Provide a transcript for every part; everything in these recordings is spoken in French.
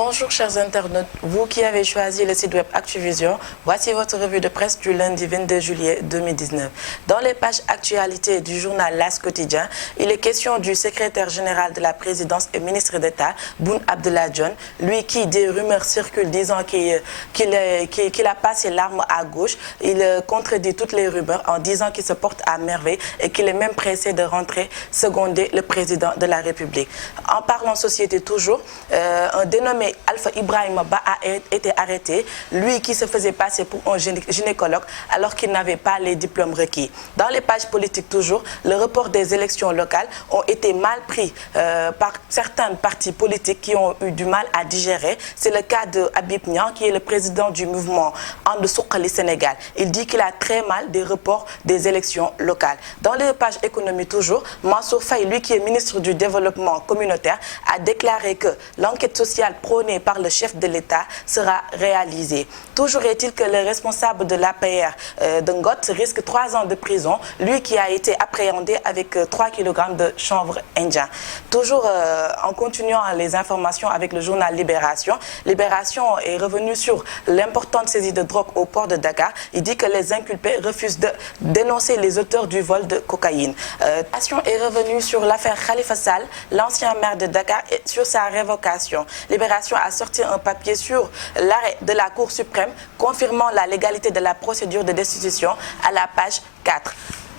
Bonjour chers internautes, vous qui avez choisi le site web Actuvision, voici votre revue de presse du lundi 22 juillet 2019. Dans les pages actualités du journal L'As quotidien, il est question du secrétaire général de la présidence et ministre d'État, Boun Abdallah Dionne, lui qui des rumeurs circulent disant qu'il a passé l'arme à gauche. Il contredit toutes les rumeurs en disant qu'il se porte à merveille et qu'il est même pressé de rentrer seconder le président de la République. En parlant société toujours, un dénommé Alpha Ibrahima Ba a été arrêté, lui qui se faisait passer pour un gynécologue alors qu'il n'avait pas les diplômes requis. Dans les pages politiques toujours, le report des élections locales ont été mal pris par certains partis politiques qui ont eu du mal à digérer. C'est le cas de Habib Niang qui est le président du mouvement And Suqali Sénégal. Il dit qu'il a très mal des reports des élections locales. Dans les pages économie toujours, Mansour Faye, lui qui est ministre du développement communautaire, a déclaré que l'enquête sociale prônée par le chef de l'État sera réalisée. Toujours est-il que le responsable de l'APR de Ngot risque 3 ans de prison, lui qui a été appréhendé avec 3 kg de chanvre indien. Toujours en continuant les informations avec le journal Libération, Libération est revenu sur l'importante saisie de drogue au port de Dakar. Il dit que les inculpés refusent de dénoncer les auteurs du vol de cocaïne. Libération est revenu sur l'affaire Khalifa Sall, l'ancien maire de Dakar, et sur sa révocation. Libération a sorti un papier sur l'arrêt de la Cour suprême confirmant la légalité de la procédure de destitution à la page 4.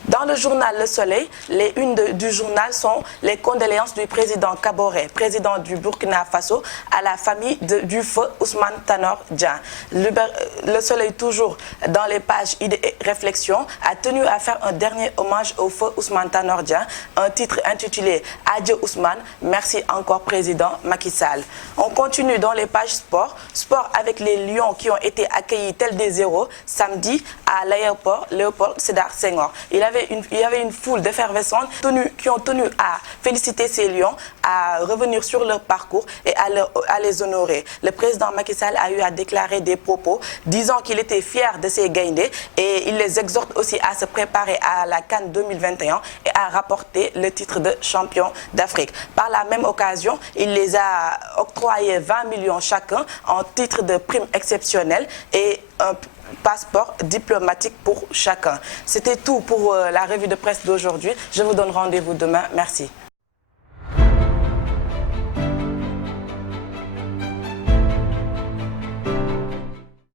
Dans le journal Le Soleil, les unes du journal sont les condoléances du président Kaboré, président du Burkina Faso, à la famille du feu Ousmane Tanor Dieng. Le Soleil, toujours dans les pages idées et réflexions, a tenu à faire un dernier hommage au feu Ousmane Tanor Dieng, un titre intitulé Adieu Ousmane, merci encore président Macky Sall. On continue dans les pages sport. Sport avec les Lions qui ont été accueillis tels des héros samedi à l'aéroport Léopold Sédar Senghor. Il y avait une foule d'effervescentes qui ont tenu à féliciter ces lions, à revenir sur leur parcours et à les honorer. Le président Macky Sall a eu à déclarer des propos disant qu'il était fier de ces gaindés et il les exhorte aussi à se préparer à la CAN 2021 et à rapporter le titre de champion d'Afrique. Par la même occasion, il les a octroyé 20 millions chacun en titre de prime exceptionnelle et un passeport diplomatique pour chacun. C'était tout pour la revue de presse d'aujourd'hui. Je vous donne rendez-vous demain. Merci.